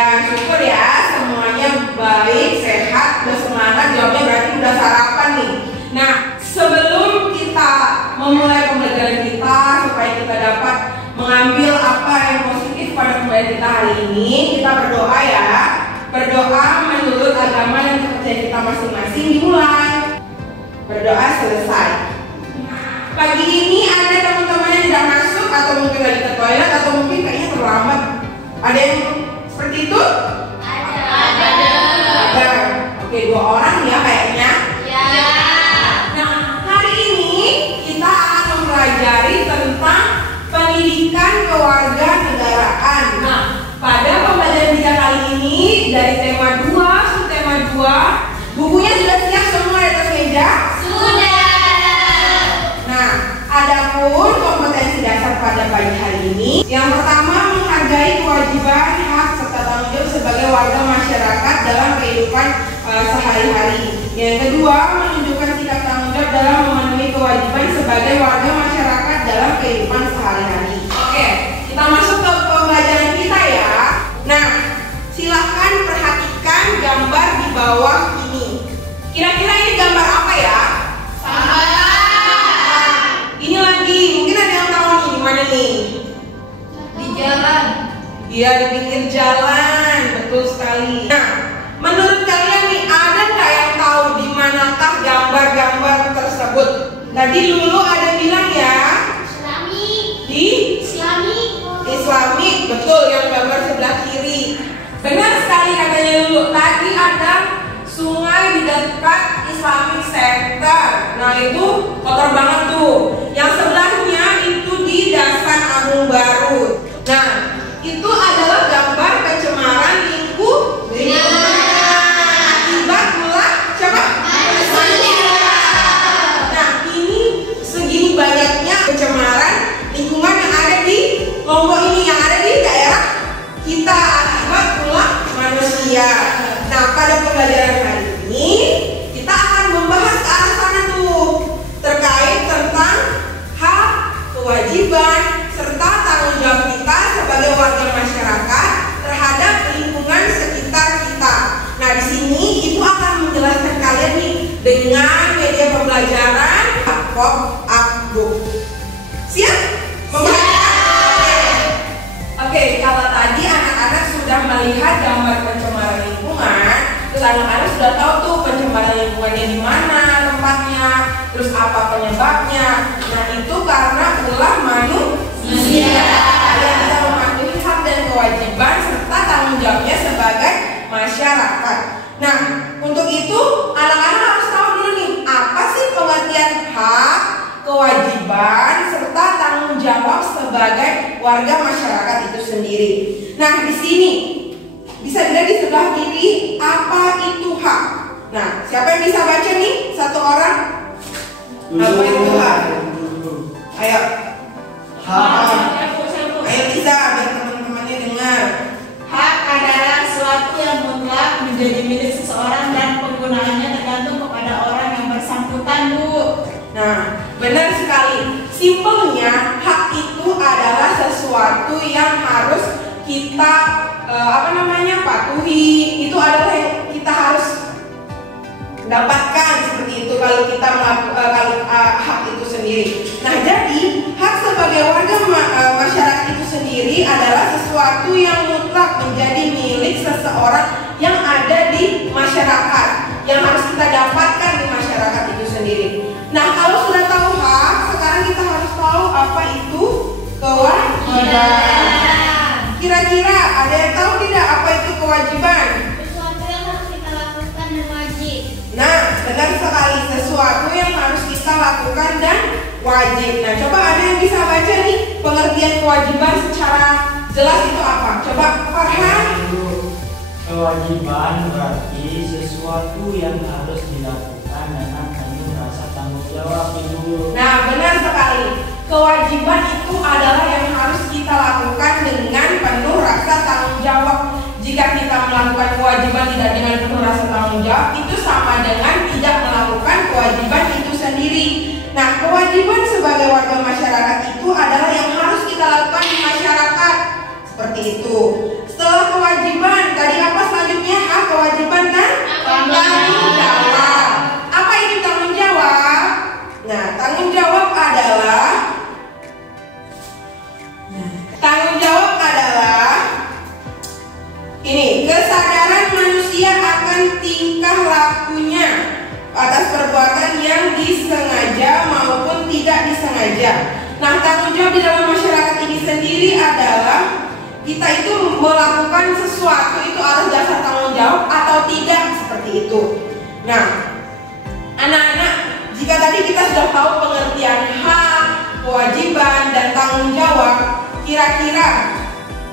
Ya, syukur ya semuanya baik, sehat, udah semangat. Jawabnya berarti udah sarapan nih. Nah, sebelum kita memulai pembelajaran kita supaya kita dapat mengambil apa yang positif pada pembelajaran kita hari ini, kita berdoa ya. Berdoa menurut agama dan kepercayaan kita masing-masing dimulai. Berdoa selesai. Pagi ini ada teman-teman yang tidak masuk atau mungkin lagi ke toilet atau mungkin kayaknya terlambat. Ada yang seperti itu? Ada. Oke, 2 orang ya kayaknya. Ya. Nah, hari ini kita akan mempelajari tentang pendidikan kewarganegaraan. Nah, pada pembelajaran kita kali ini dari tema 2, subtema 2, bukunya sudah siap semua di atas meja? Sudah. Nah, adapun kompetensi dasar pada pagi hari ini, yang pertama menghargai kewajiban, hak serta tanggung jawab sebagai warga masyarakat dalam kehidupan sehari-hari. Yang kedua, menunjukkan sikap tanggung jawab dalam memenuhi kewajiban sebagai warga masyarakat dalam kehidupan sehari-hari. Oke, kita masuk ke pembelajaran kita ya. Nah, silahkan perhatikan gambar di bawah ini. Kira-kira ini gambar apa ya? Ini lagi, mungkin ada yang tahu nih di mana nih? Di jalan. Iya, di pinggir jalan, betul sekali. Nah, menurut kalian nih ada nggak yang tahu di manakah gambar-gambar tersebut? Tadi Lulu ada bilang ya. Islami. Di Islami, betul, yang gambar sebelah kiri. Benar sekali katanya Lulu. Tadi ada sungai di dekat Islamic Center. Nah, itu kotor banget tuh. Yang sebelahnya itu di Dasan Agung Baru. Nah, itu adalah gambar pencemaran lingkungan akibat ulah coba manusia. Nah, ini segini banyaknya pencemaran lingkungan yang ada di Lombok ini, yang ada di daerah kita akibat ulah manusia. Nah, pada pembelajaran hari ini kita akan membahas ke arah sana tuh, terkait tentang hak, kewajiban, serta tanggung jawab kita sebagai warga masyarakat terhadap lingkungan sekitar kita. Nah, di sini Ibu akan menjelaskan kalian nih dengan media pembelajaran pop-up. Siap? Oke, kalau tadi anak-anak sudah melihat gambar pencemaran lingkungan, terus anak-anak sudah tahu tuh pencemaran lingkungannya di mana tempatnya, terus apa penyebabnya. Nah, itu karena ulah manusia yang tidak mematuhi hak dan kewajiban serta tanggung jawabnya sebagai masyarakat. Nah, untuk itu anak-anak harus tahu dulu nih, apa sih pengertian hak, kewajiban serta tanggung jawab sebagai warga masyarakat itu sendiri. Nah, di sini bisa dilihat di sebelah kiri apa itu hak. Nah, siapa yang bisa baca nih? Satu orang. Apa itu hak? Ayo. Ayo bisa, biar teman-temannya dengar. Hak adalah sesuatu yang mutlak menjadi milik seseorang dan penggunaannya tergantung kepada orang yang bersangkutan, Bu. Nah, benar sekali. Simpelnya, hak itu adalah sesuatu yang harus kita patuhi. Itu adalah yang kita harus dapatkan seperti itu kalau kita melakukan hak itu sendiri. Nah, jadi hak sebagai warga masyarakat itu sendiri adalah sesuatu yang mutlak menjadi milik seseorang yang ada di masyarakat, yang harus kita dapatkan di masyarakat itu sendiri. Nah, kalau sudah tahu hak, sekarang kita harus tahu apa itu kewajiban. Kira-kira ada yang tahu tidak apa itu kewajiban? Sesuatu yang harus kita lakukan dan wajib. Nah, benar sekali, sesuatu yang harus kita lakukan dan wajib. Nah, coba ada yang bisa baca nih pengertian kewajiban secara jelas itu apa? Coba Farhan. Kewajiban berarti sesuatu yang harus dilakukan dengan penuh rasa tanggung jawab itu. Nah, benar sekali. Kewajiban itu adalah yang harus kita lakukan dengan penuh rasa tanggung jawab. Jika kita melakukan kewajiban tidak dengan penuh rasa tanggung jawab, itu sama dengan tidak melakukan kewajiban itu sendiri. Nah, kewajiban sebagai warga masyarakat itu adalah yang harus kita lakukan di masyarakat. Seperti itu. Setelah kewajiban, atas perbuatan yang disengaja maupun tidak disengaja. Nah, tanggung jawab di dalam masyarakat ini sendiri adalah kita itu melakukan sesuatu itu atas dasar tanggung jawab atau tidak, seperti itu. Nah, anak-anak, jika tadi kita sudah tahu pengertian hak, kewajiban, dan tanggung jawab, kira-kira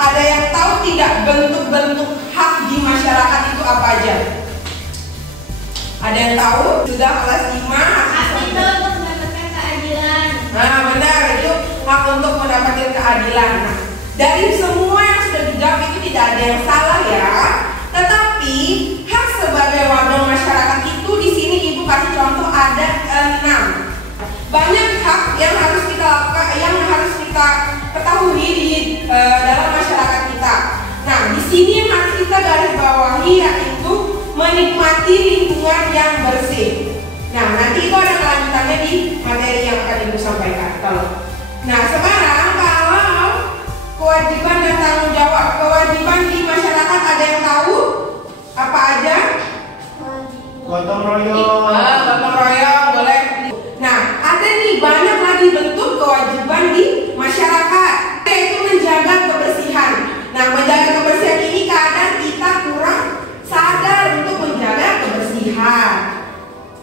ada yang tahu tidak bentuk-bentuk hak di masyarakat itu apa aja? Ada yang tahu? Sudah kelas 5 Hak itu untuk mendapatkan keadilan. Nah, benar, itu hak untuk mendapatkan keadilan. Nah, dari semua yang sudah dijawab itu tidak ada yang salah ya. Tetapi hak sebagai warga masyarakat itu di sini Ibu kasih contoh ada 6. Banyak hak yang harus kita lakukan, yang harus kita ketahui di dalam masyarakat kita. Nah, di sini yang harus kita garis bawahi yaitu menikmati lingkungan yang bersih. Nah, nanti itu ada kelanjutannya di materi yang akan Ibu sampaikan. Nah, sekarang kalau kewajiban dan tanggung jawab, kewajiban di masyarakat ada yang tahu apa aja? Gotong royong. Gotong royong boleh. Nah, ada nih banyak lagi bentuk kewajiban di masyarakat, yaitu menjaga kebersihan. Nah, menjaga kebersihan ini kadang kita kurang sadar untuk menjaga kebersihan.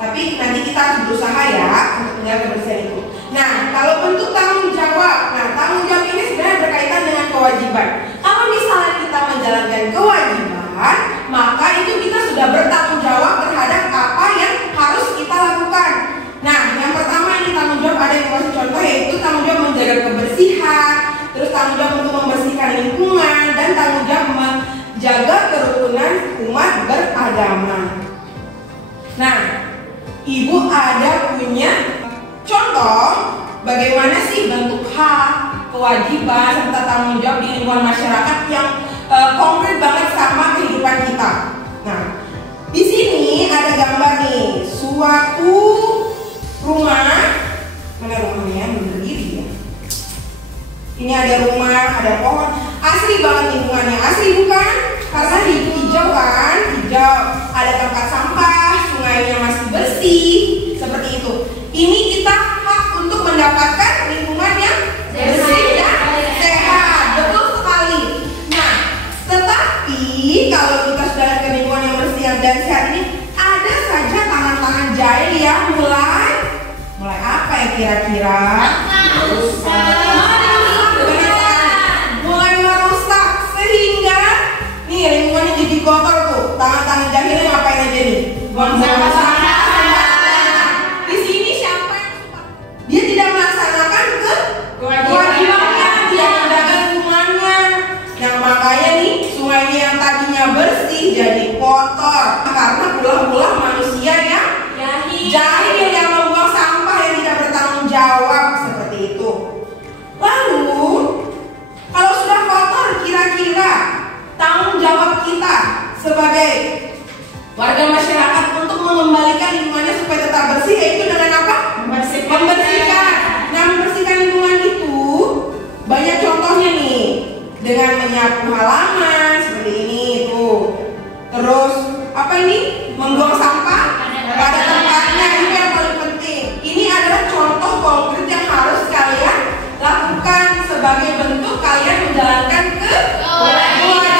Tapi nanti kita harus berusaha ya untuk menjaga kebersihan itu. Nah, kalau bentuk tanggung jawab, nah tanggung jawab ini sebenarnya berkaitan dengan kewajiban. Kalau misalnya kita menjalankan kewajiban, maka itu kita sudah bertanggung jawab terhadap apa yang harus kita lakukan. Nah, yang pertama ini tanggung jawab ada yang kasih contoh yaitu tanggung jawab menjaga kebersihan, terus tanggung jawab untuk membersihkan lingkungan, dan tanggung jawab menjaga kerukunan umat beragama. Nah, Ibu ada punya contoh bagaimana sih bentuk hak, kewajiban, serta tanggung jawab di lingkungan masyarakat yang konkret banget sama kehidupan kita. Nah, di sini ada gambar nih, suatu rumah. Mana rumahnya? Berdiri ya. Ini ada rumah, ada pohon. Asli banget lingkungannya, asli bukan? Karena hijau kan, hijau. Ada tempat sampah, sungainya masih bersih, seperti itu. Ini kita hak untuk mendapatkan lingkungan yang bersih dan sehat, betul sekali. Nah, tetapi kalau kita sudah ke lingkungan yang bersih dan sehat ini, ada saja tangan-tangan jahil yang mulai apa ya kira-kira? Mulai merusak sehingga nih lingkungannya jadi kotor tuh. Tangan-tangan jahilnya ngapain aja nih? Buang sampah. Di sini siapa yang suka? Dia tidak melaksanakan kewajibannya, dia menjaga lingkungannya. Yang makanya nih sungainya yang tadinya bersih jadi kotor karena ulah-ulah manusia yang jahil yang membuang sampah yang tidak bertanggung jawab, seperti itu. Lalu kalau sudah kotor, kira-kira tanggung jawab kita sebagai warga masyarakat untuk mengembalikan lingkungannya supaya tetap bersih yaitu dengan apa? Membersihkan. Nah, membersihkan lingkungan itu banyak contohnya nih, dengan menyapu halaman seperti ini tuh. Terus apa ini? Membuang sampah pada tempatnya, ini yang paling penting. Ini adalah contoh konkret yang harus kalian lakukan sebagai bentuk kalian menjalankan kewajiban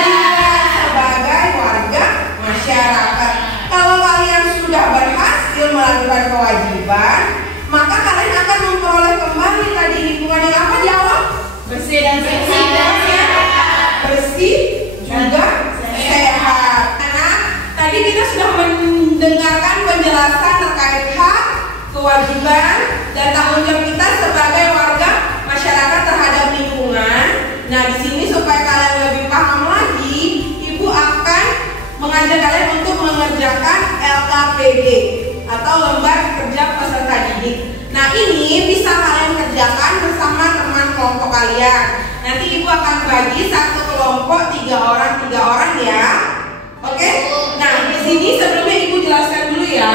sebagai warga masyarakat. Kalau kalian sudah berhasil melakukan kewajiban, maka kalian akan memperoleh kembali tadi lingkungan yang apa? Jawab bersih dan sehat. Bersih juga sehat. Nah, tadi kita sudah mendengarkan penjelasan terkait hak, kewajiban, dan tanggung jawab kita sebagai warga masyarakat terhadap lingkungan. Nah, di sini supaya kalian lebih paham lagi, Ibu akan mengajak kalian untuk mengerjakan LKPD atau lembar kerja peserta didik. Nah, ini bisa kalian kerjakan bersama teman kelompok kalian. Nanti Ibu akan bagi satu kelompok 3 orang ya. Oke? Nah, di sini sebelumnya Ibu jelaskan dulu ya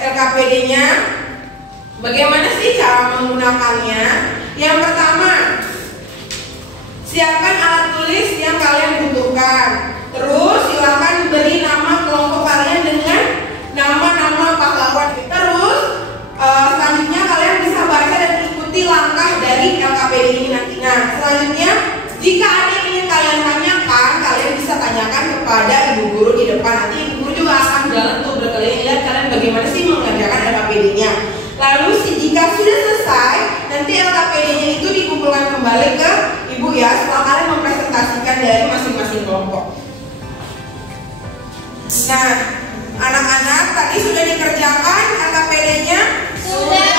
LKPD-nya. Bagaimana sih cara menggunakannya? Yang pertama, siapkan alat tulis yang kalian butuhkan. Terus silakan beri nama kelompok kalian dengan nama jika ada yang ingin kalian tanyakan, kalian bisa tanyakan kepada ibu guru di depan. Nanti ibu guru juga akan jalan untuk berkeliling lihat kalian bagaimana sih mengerjakan LKPD-nya. Lalu jika sudah selesai, nanti LKPD-nya itu dikumpulkan kembali ke ibu ya, setelah kalian mempresentasikan dari masing-masing kelompok. Nah, anak-anak tadi sudah dikerjakan LKPD-nya? Sudah.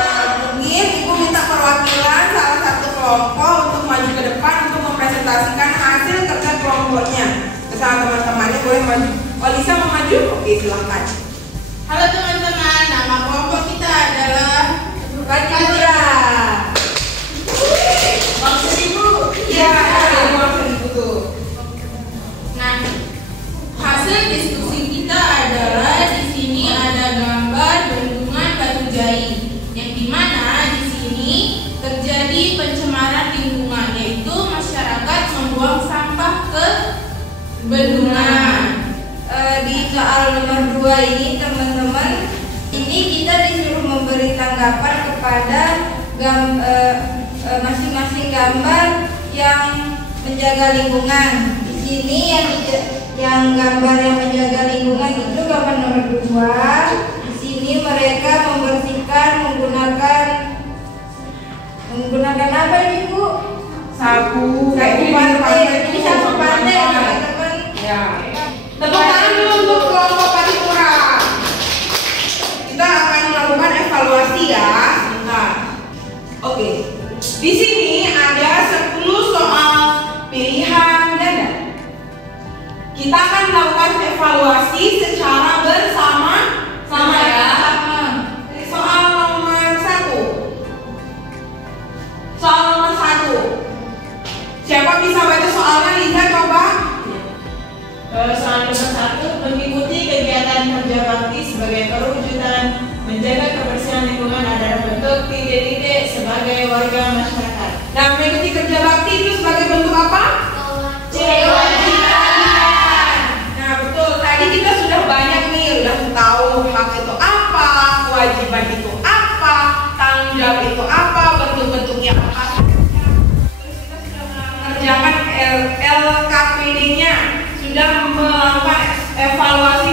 Nah, mungkin ibu minta perwakilan salah satu kelompok untuk maju ke depan untuk mempresentasikan hasil kerja kelompoknya bersama teman-temannya. Boleh maju? Oh, Lisa mau maju? Oke, silahkan. Halo teman-teman, nama kelompok kita adalah Kadira. Maksud Ibu. Iya, maksud ibu tuh. Nah, hasil diskusi kita adalah di sini ada gambar bendungan Batu Jai, yang dimana di sini terjadi pencemaran lingkungan, yaitu masyarakat membuang sampah ke bendungan. Di soal nomor 2 ini teman-teman, ini kita disuruh memberi tanggapan kepada masing-masing gambar yang menjaga lingkungan. Di sini yang gambar yang menjaga lingkungan itu gambar nomor 2. Di sini mereka membersihkan menggunakan apa ini Bu? Sapu. Sapu pantai. Ini sapu pantai teman-teman. Ya. Tepuk tangan dulu untuk kelompok Panipura. Kita akan melakukan evaluasi ya. Sebentar. Oke. Di sini ada 10 soal pilihan ganda. Kita akan melakukan evaluasi secara bersama-sama ya. Soal nomor 1. Soal nomor 1. Siapa bisa baca soalnya? Liza coba. Soal nomor 1, mengikuti kegiatan kerja bakti sebagai perwujudan menjaga kebersihan lingkungan adalah bentuk titik-titik sebagai warga masyarakat. Nah, mengikuti kerja bakti itu sebagai bentuk apa? Kewajiban. Nah, betul. Tadi kita sudah banyak nih, udah tahu hak itu apa, kewajiban itu apa, tanggung jawab itu apa, bentuk-bentuknya apa. Terus kita sudah mengerjakan LKPD-nya, sudah melakukan evaluasi